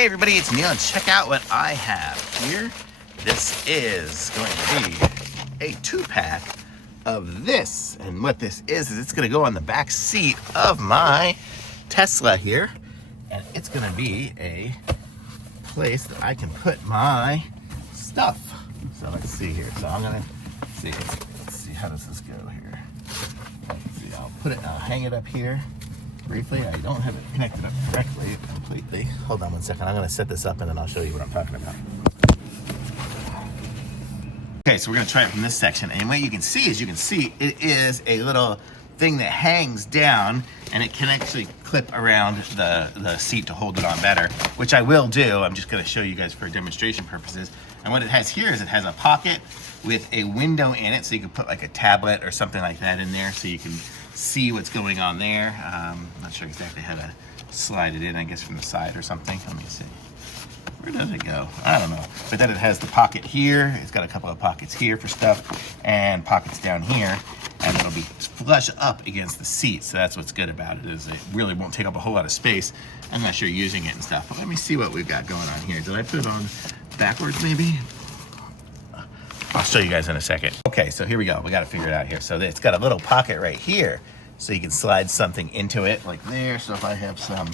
Hey everybody, it's Neil, and check out what I have here. This is going to be a 2-pack of this, and what this is it's going to go on the back seat of my Tesla here, and it's going to be a place that I can put my stuff. So let's see here. So I'm going to see. Let's see, how does this go here? Let's see. I'll hang it up here. Briefly, I don't have it connected up correctly, completely. Hold on one second. I'm going to set this up and then I'll show you what I'm talking about. Okay, so we're going to try it from this section. And what you can see is, it is a little thing that hangs down, and it can actually clip around the seat to hold it on better, which I will do. I'm just going to show you guys for demonstration purposes. And what it has here is it has a pocket with a window in it, so you can put like a tablet or something like that in there, so you can see what's going on there. Not sure exactly how to slide it in, I guess from the side or something. Let me see. Where does it go? I don't know. But then it has the pocket here. It's got a couple of pockets here for stuff and pockets down here. And it'll be flush up against the seat. So that's what's good about it, is it really won't take up a whole lot of space unless you're using it and stuff. But let me see what we've got going on here. Did I put it on backwards maybe? I'll show you guys in a second. Okay, so here we go. We got to figure it out here. So it's got a little pocket right here, so you can slide something into it like there. So if I have some,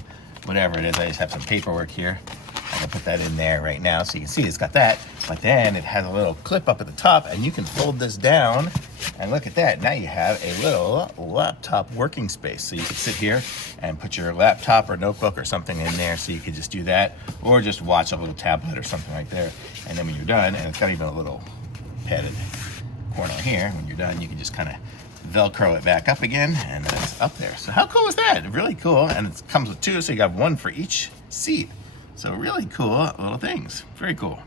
whatever it is, I just have some paperwork here, I can put that in there right now. So you can see it's got that, but then it has a little clip up at the top, and you can fold this down, and look at that. Now you have a little laptop working space. So you can sit here and put your laptop or notebook or something in there, so you can just do that, or just watch a little tablet or something like there. And then when you're done, and it's got even a little padded corner here, when you're done, you can just kind of Velcro it back up again, and it's up there. So how cool is that? Really cool. And it comes with two, so you got one for each seat. So really cool little things. Very cool.